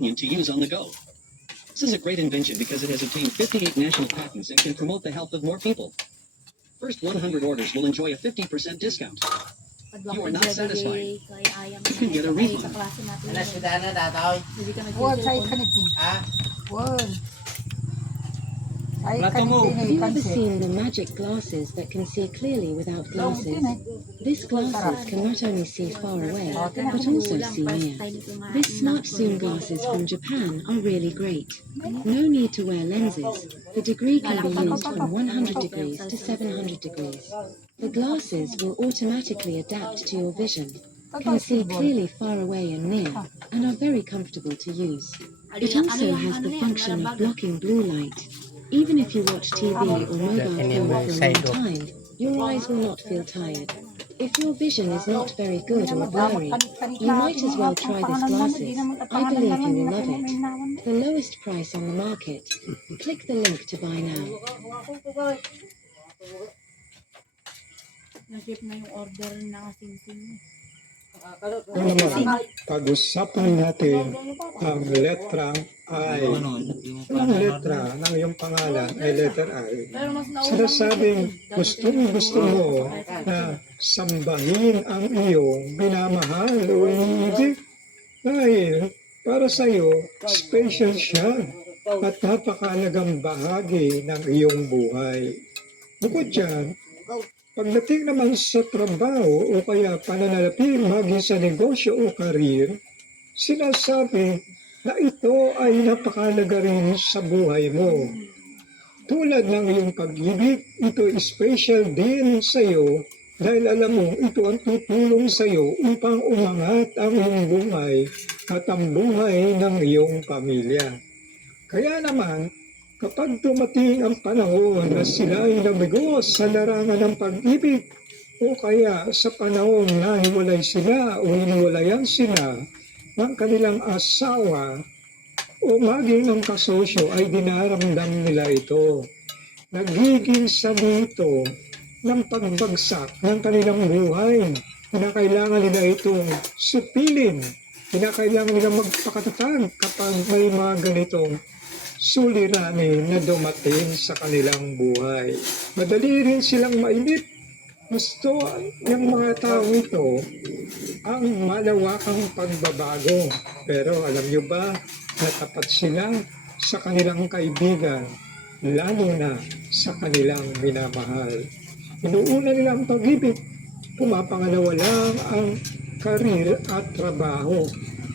convenient to use on the go. This is a great invention because it has obtained 58 national patents and can promote the health of more people. First 100 orders will enjoy a 50% discount. You are not satisfied. You can get a refund. Word say connecting. Word. Say Have you ever connecting. seen the magic glasses that can see clearly without glasses? This glasses can not only see far away, but also see near. This smart zoom glasses from Japan are really great. No need to wear lenses. The degree can be used from 100 degrees to 700 degrees. The glasses will automatically adapt to your vision, can see clearly far away and near, and are very comfortable to use. It also has the function of blocking blue light. Even if you watch TV or mobile phone for a long time, your eyes will not feel tired. If your vision is not very good or blurry, you might as well try this glasses. I believe you will love it. The lowest price on the market. Click the link to buy now. Na-ship na yung order ng sing-sing. Ano naman, pag-usapan natin ang letrang I. Ang letra ng iyong pangalan ay letter I. Sinasabing gusto mo na sambahin ang iyong minamahal o iniibig. Dahil para sa iyo, special siya at napakalagang bahagi ng iyong buhay. Bukod dyan, pagdating naman sa trabaho o kaya pananalapi maging sa negosyo o karir, sinasabi na ito ay napakalaga rin sa buhay mo. Tulad ng iyong pag-ibig, ito ay special din sa iyo dahil alam mo ito ang tutulong sa iyo upang umangat ang iyong buhay at ang buhay ng iyong pamilya. Kaya naman, kapag dumating ang panahon na sila ay nabigo sa larangan ng pag-ibig o kaya sa panahon na hiwalay sila o hiniwalayan sila ng kanilang asawa o maging ng kasosyo ay dinaramdam nila ito. Nagiging salito ng pagbagsak ng kanilang buhay. Kinakailangan nila itong supilin. Kinakailangan nila magpakatatag kapag may mga ganitong suliranin na dumating sa kanilang buhay. Madali rin silang mainip. Gusto ng mga tao ito ang malawakang pagbabago. Pero alam nyo ba na tapat sila sa kanilang kaibigan, lalo na sa kanilang minamahal. Inuuna nila ang pag-ibig, pumapangalawa lang ang karir at trabaho.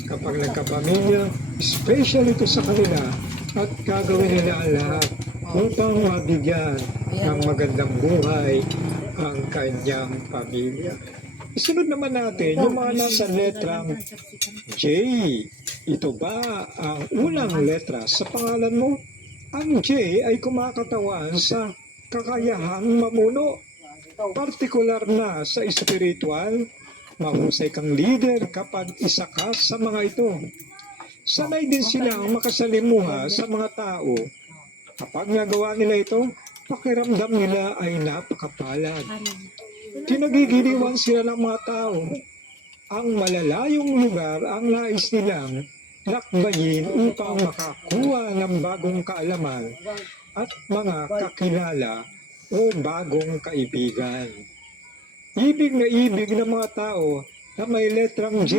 Kapag nagkapamilya, special ito sa kanila at gagawin nila ang lahat upang mabigyan ng magandang buhay ang kanyang pamilya. Isunod naman natin yung mga nasa letrang J. Ito ba ang unang letra sa pangalan mo? Ang J ay kumakatawan sa kakayahang mamuno, partikular na sa espiritual. Mahusay kang leader kapag isa ka sa mga ito. Sanay din silang makasalimuha sa mga tao. Kapag nagawa nila ito, pakiramdam nila ay napakapalad. Kinagigiliwan sila ng mga tao. Ang malalayong lugar ang nais nilang lakbayin upang makakuha ng bagong kaalaman at mga kakilala o bagong kaibigan. Ibig na ibig ng mga tao na may letrang J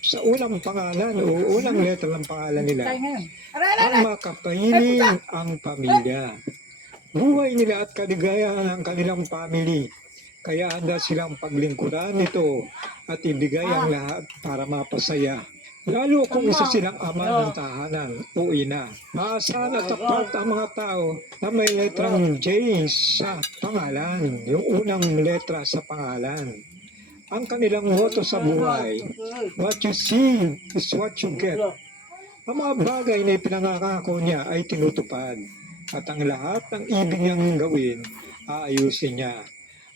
sa unang pangalan o unang letra ng pangalan nila ang makapahiling ang pamilya. Buhay nila at kaligayahan ng kanilang family. Kaya handa silang paglingkuran nito at ibigay ang lahat para mapasaya. Lalo kung isa silang ama ng tahanan o ina. Maasahan at tapat ang mga tao na may letrang J sa pangalan, yung unang letra sa pangalan. Ang kanilang motto sa buhay, what you see is what you get. Ang mga bagay na ipinangako niya ay tinutupad. At ang lahat ng ibig niyang gawin, aayusin niya.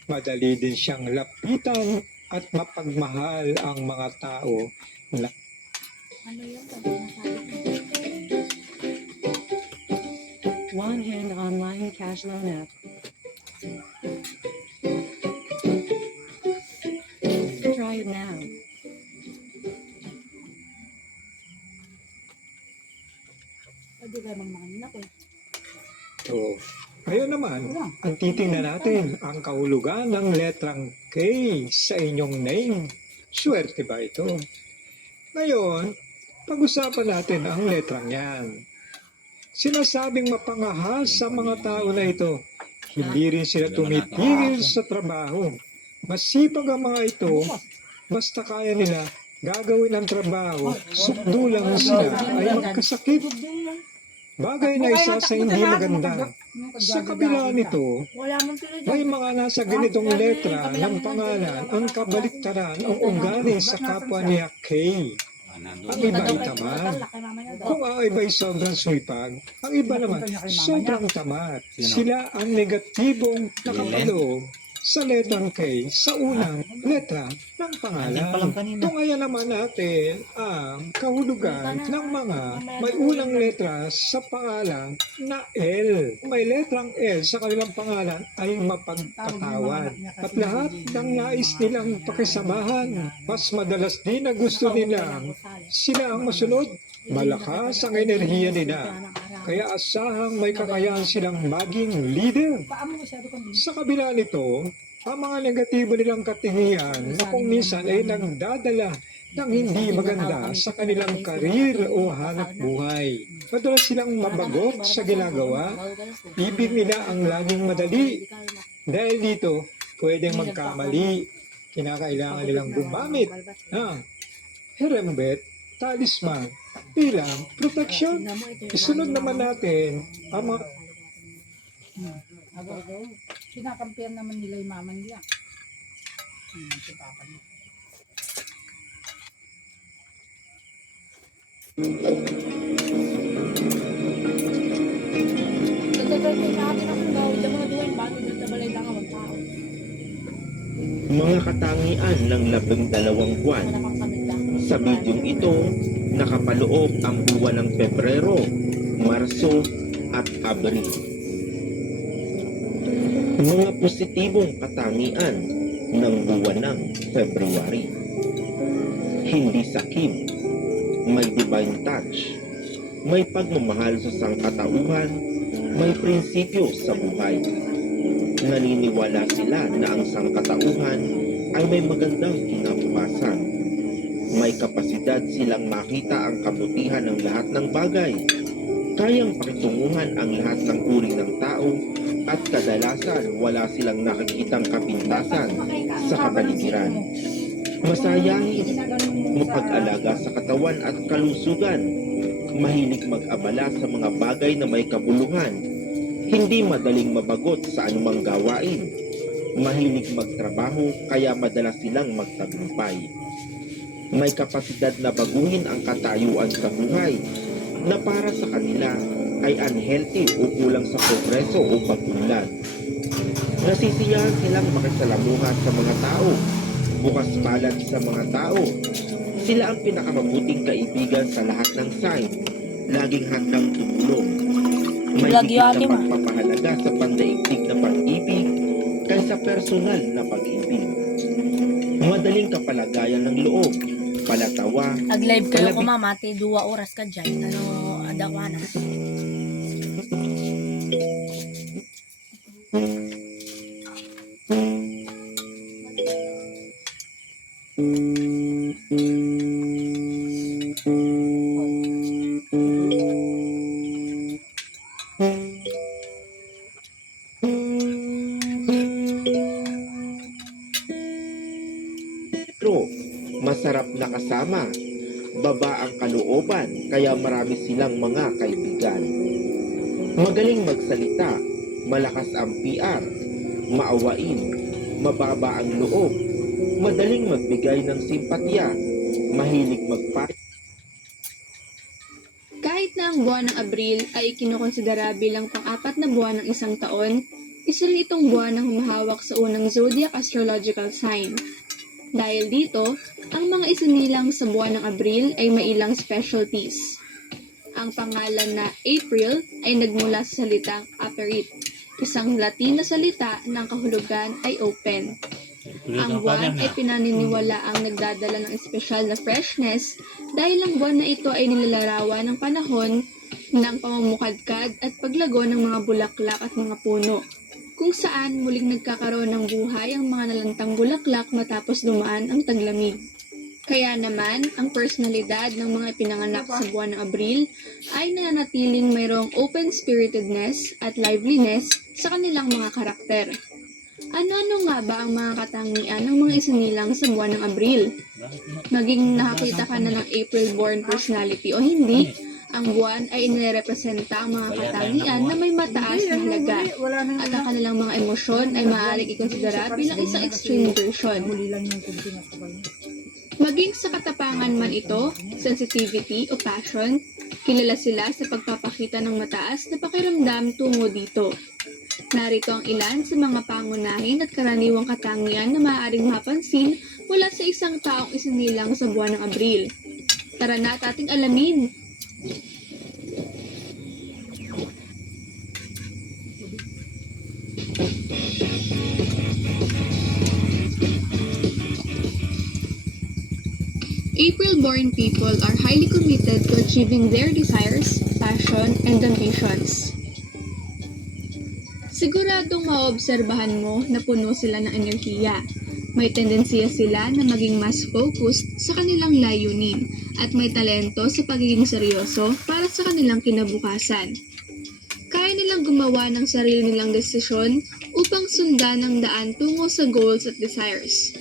Madali din siyang lapitan at mapagmahal ang mga tao. One Hand Online Cash Loan App. Try it now. Hindi kayo magmakanina ko eh. So, ngayon naman, ang titingnan natin ang kahulugan ng letrang K sa inyong name. Swerte ba ito? Ngayon, pag-usapan natin ang letrang yan. Sinasabing mapangahas sa mga tao na ito. Hindi rin sila tumitigil sa trabaho. Masipag ang mga ito, basta kaya nila gagawin ang trabaho, sukdulang sila ay magkasakit. Bagay na isa sa hindi maganda. Sa kabila nito, Wala man sila dyan. may mga nasa ganitong letra ng pangalan ang kabaliktaran ang ugali sa kapwa niya K. Ang iba ay tamad. Kung ang iba ay sobrang sumipag, ang iba naman sobrang tamad. Sila ang negatibong nakapaloob sa letrang K sa unang letra ng pangalan. Tungayan naman natin ang kahulugan ng mga may unang letra sa pangalan na L. May letrang L sa kanilang pangalan ay mapagpatawad. At lahat ng nais nilang pakisamahan, mas madalas din na gusto nilang sila ang masunod. Malakas ang enerhiya nila. Kaya asahang may kakayahan silang maging leader. Sa kabila nito, ang mga negatibo nilang katingian na kung minsan ay nagdadala ng hindi maganda sa kanilang karir o hanap buhay. Madalas silang mabagot sa ginagawa. Ibig nila ang laging madali. Dahil dito, pwedeng magkamali. Kinakailangan nilang gumamit ng herembet, talisman, bilang proteksyon. Isunod naman natin ang mga Kinakampihan naman nila yung mama nila. Si papa niya. Nagdadalpay natin ang gawin. Yung mga duwain, bago dyan sa balay lang ang tao. Mga katangian ng 12 buwan. Wala kang kamila. Sa bidyong ito, nakapaloob ang buwan ng Pebrero, Marso at Abril. Mga positibong katangian ng buwan ng February. Hindi sakit, may divine touch, may pagmamahal sa sangkatauhan, may prinsipyo sa buhay. Naniniwala sila na ang sangkatauhan ay may magandang kinabukasan. May kapasidad silang makita ang kabutihan ng lahat ng bagay. Kayang pakitunguhan ang lahat ng uri ng tao at kadalasan wala silang nakikitang kapintasan sa kapaligiran. Masayahin, mapag-alaga sa katawan at kalusugan, mahilig mag-abala sa mga bagay na may kabuluhan, hindi madaling mabagot sa anumang gawain, mahilig magtrabaho kaya madalas silang magtagumpay. May kapasidad na baguhin ang katayuan sa buhay na para sa kanila ay unhealthy o kulang sa progreso o pag-unlad. Nasisiyahan silang makisalamuha sa mga tao, bukas palad sa mga tao. Sila ang pinakamabuting kaibigan sa lahat ng sign, laging handang tumulong. May higit na pagpapahalaga sa pandaigdig na pag-ibig kaysa personal na pag-ibig. Madaling kapalagayan ng loob, palatawa, Nag-live kayo ko mama, 2 oras ka dyan. Adawana. Pero masarap na kasama, baba ang kalooban, kaya marami silang mga kaibigan. Magaling magsalita, malakas ang PR, maawain, mababa ang loob, madaling magbigay ng simpatya, mahilig magpapalagay. Kahit na ang buwan ng Abril ay kinukonsidera bilang pang-4 na buwan ng isang taon, isa rin itong buwan na humahawak sa unang zodiac astrological sign. Dahil dito, ang mga isinilang sa buwan ng Abril ay may ilang specialties. Ang pangalan na April ay nagmula sa salitang aperit, isang Latin na salita ng kahulugan ay open. Ang buwan ay pinaniniwala ang nagdadala ng espesyal na freshness dahil ang buwan na ito ay nilalarawan ng panahon ng pamamukadkad at paglago ng mga bulaklak at mga puno, kung saan muling nagkakaroon ng buhay ang mga nalantang bulaklak matapos dumaan ang taglamig. Kaya naman, ang personalidad ng mga ipinanganak sa buwan ng Abril ay nananatiling mayroong open-spiritedness at liveliness sa kanilang mga karakter. Ano-ano nga ba ang mga katangian ng mga isinilang sa buwan ng Abril? Maging nakakita ka na ng April-born personality o hindi, ang buwan ay inirepresenta ang mga katangian na may mataas na halaga at ang kanilang mga emosyon ay maaaring ikonsidera bilang isang extreme version. Huli lang yung kunti na sabay niya. Maging sa katapangan man ito, sensitivity o passion, kilala sila sa pagpapakita ng mataas na pakiramdam tungo dito. Narito ang ilan sa mga pangunahin at karaniwang katangian na maaaring mapansin mula sa isang taong isinilang sa buwan ng Abril. Tara na at ating alamin! April-born people are highly committed to achieving their desires, passion, and ambitions. Siguradong maobserbahan mo na puno sila ng enerhiya. May tendensiya sila na maging mas focused sa kanilang layunin at may talento sa pagiging seryoso para sa kanilang kinabukasan. Kaya nilang gumawa ng sarili nilang desisyon upang sundan ang daan tungo sa goals at desires.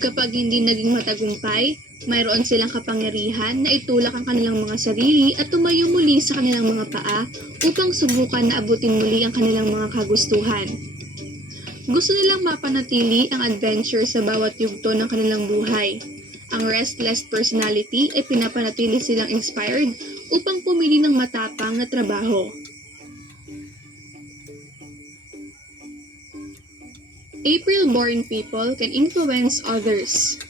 Kapag hindi naging matagumpay, mayroon silang kapangyarihan na itulak ang kanilang mga sarili at tumayo muli sa kanilang mga paa upang subukan na abutin muli ang kanilang mga kagustuhan. Gusto nilang mapanatili ang adventure sa bawat yugto ng kanilang buhay. Ang restless personality ay pinapanatili silang inspired upang pumili ng matapang na trabaho. April-born people can influence others.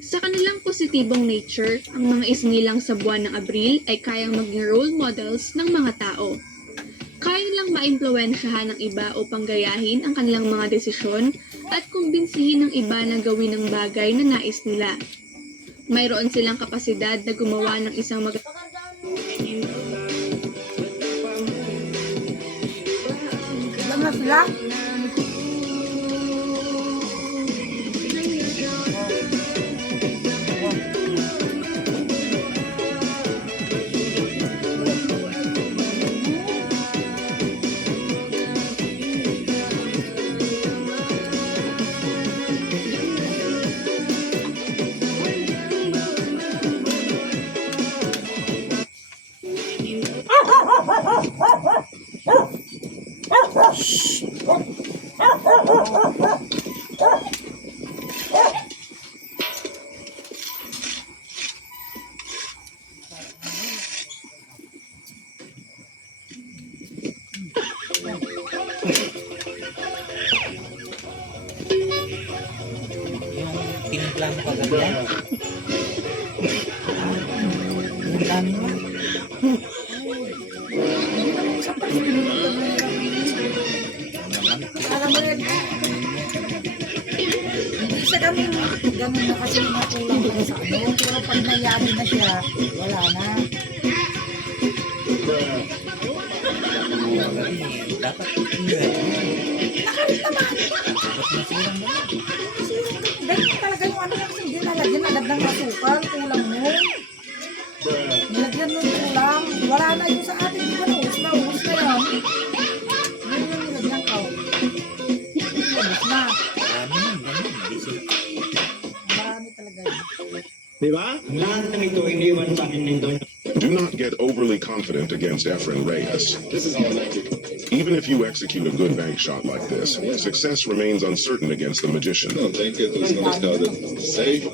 Sa kanilang positibong nature, ang mga isinilang sa buwan ng Abril ay kayang maging role models ng mga tao. Kaya nilang maimpluwensyahan ng iba upang gayahin ang kanilang mga desisyon at kumbinsihin ng iba na gawin ang bagay na nais nila. Mayroon silang kapasidad na gumawa ng isang Lang na sila. Pinagplano ka ba yan? Pinagplano mo? Alam mo rin, hindi siya ganun na kasi nakulang ko sa ano. Pero pag mayami na siya, wala na. Dapat pinag. Nakarit naman. Dapat nasilang mo. Ganyan talaga yung ano kasi hindi nalagyan agad ng masukal, kulang mo. Nilagyan ng kulang. Wala na yung sa atin, di ba naubos na yan. Ano yung nilagyan ko? Naubos na. Marami nun, ganun. Marami talaga yun. Diba? Lahat ng ito, iniwan sa akin nito. Do not get overly confident against Efren Reyes. This is all magic. Even if you execute a good bank shot like this, success remains uncertain against the magician. No, thank you. There's no safe.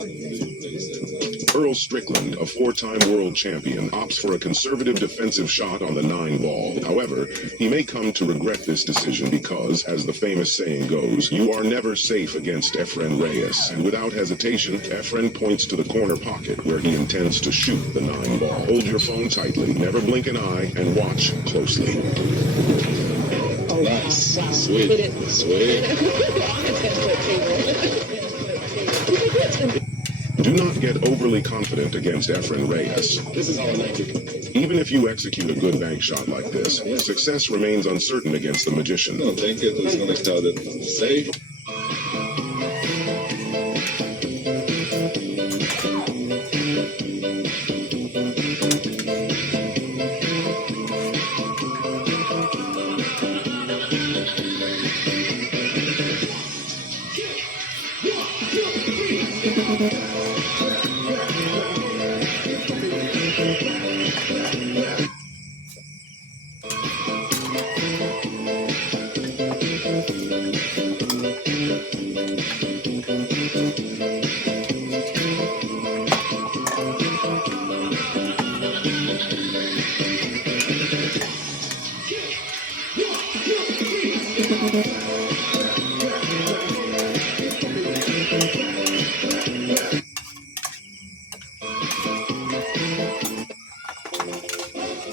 Earl Strickland, a four-time world champion, opts for a conservative defensive shot on the 9 ball. However, he may come to regret this decision because, as the famous saying goes, you are never safe against Efren Reyes. And without hesitation, Efren points to the corner pocket where he intends to shoot the 9 ball. Hold your phone tightly, never blink an eye, and watch closely. Nice. Sweet. Sweet. Do not get overly confident against Efren Reyes. This is how I like it. Even if you execute a good bank shot like this, success remains uncertain against the magician. No, tem que desconectado. Safe.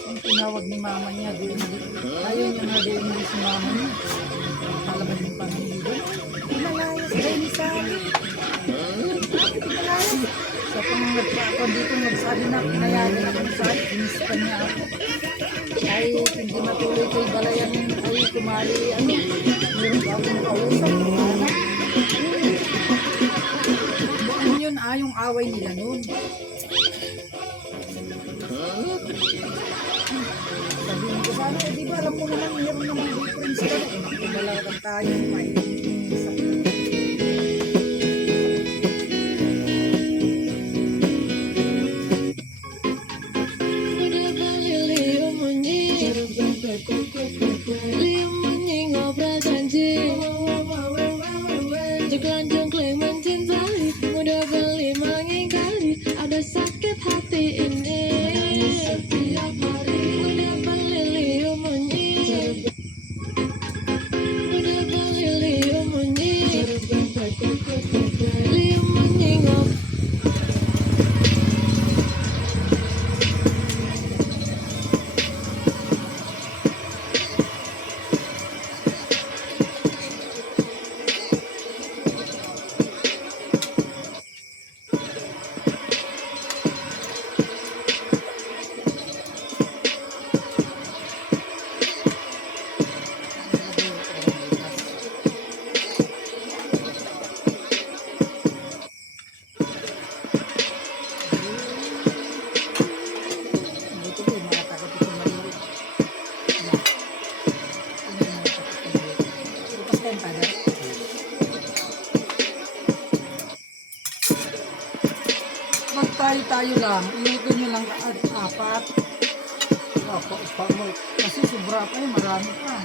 Ang tinawag ni mama niya, ayaw niya nga din umalis si mama niya. Palabas yung pamilya doon. Himalayas kayo ni Sally. Himalayas. Sa pangangat pa ako dito, nagsabi na pinayagan ako ni Sally. Inispan niya ako. Ay, hindi matuloy kay Balayan ay kumali. Meron pa akong kausap. Doon yun, yung away nila noon. Sabihin ko sana, di ba alam mo naman, meron naman difference ka na. Kumalakan tayo, may ada sakit hati ini setiap hari udah beli umunyi udah beli umunyi ngop. Tayo lang, iluto nyo lang apat. Kasi sobra pa eh, marami pa.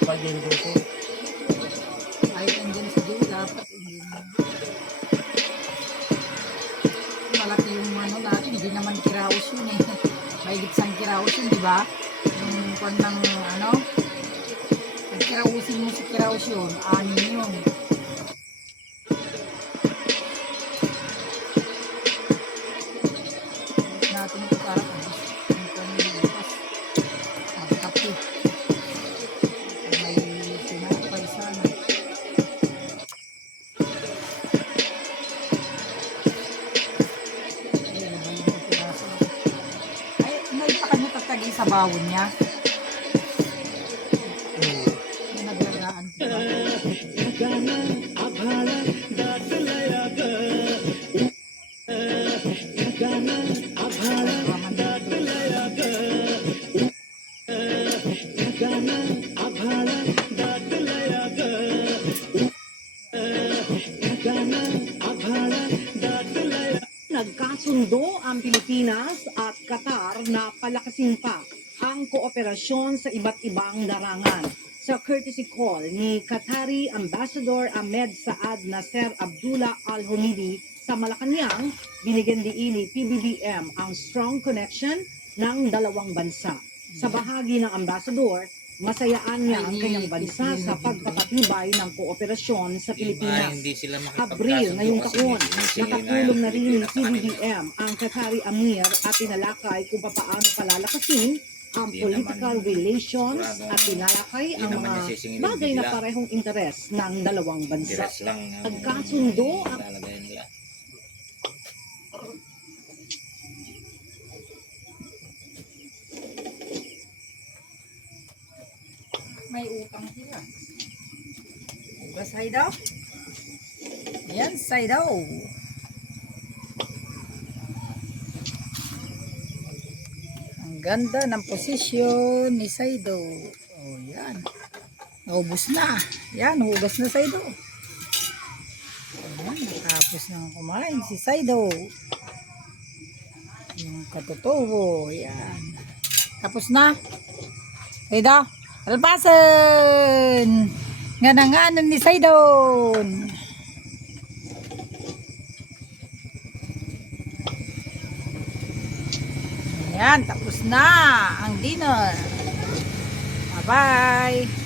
Kapag yung grupo. Kahit andyan si Joey, dapat malaki yung ano natin, hindi naman kiraos yun eh. May gitsang kiraos yun, di ba? Yung kwan ng ano, pag kirausin mo si kiraos yun, 6 yun. Natin ito para yung panilupas. Magkapi. May sinapay sana. Ay, naipakan nyo tatagi sa bawon niya. May naglagaan ko. Nagkasundo ang Pilipinas at Qatar na palakasin pa ang kooperasyon sa iba't ibang larangan. Sa courtesy call ni Qatari Ambassador Ahmed Saad Nasser Abdullah Al-Humidi sa Malacanang, binigyan diin ni PBBM ang strong connection ng dalawang bansa. Sa bahagi ng ambassador, masayaan niya ang kanyang bansa sa pagpapatibay ng kooperasyon sa Pilipinas. Abril ngayong taon, nakatulong na rin ni PBBM ang Qatari Amir at tinalakay kung paano palalakasin ang political relations at tinalakay ang mga bagay na parehong interes ng dalawang bansa. Nagkasundo ang may utang sila. Diba, Saidaw? Yan, Saidaw. Ang ganda ng posisyon ni Saidaw. Oh, yan. Naubos na. Yan, hugas na Saidaw. Ayan, natapos nang kumain si Saidaw. Yung katutubo. Yan. Tapos na. Saidaw. Alpasan! Nga ni Saidaw. Ayan, tapos na ang dinner. Bye-bye.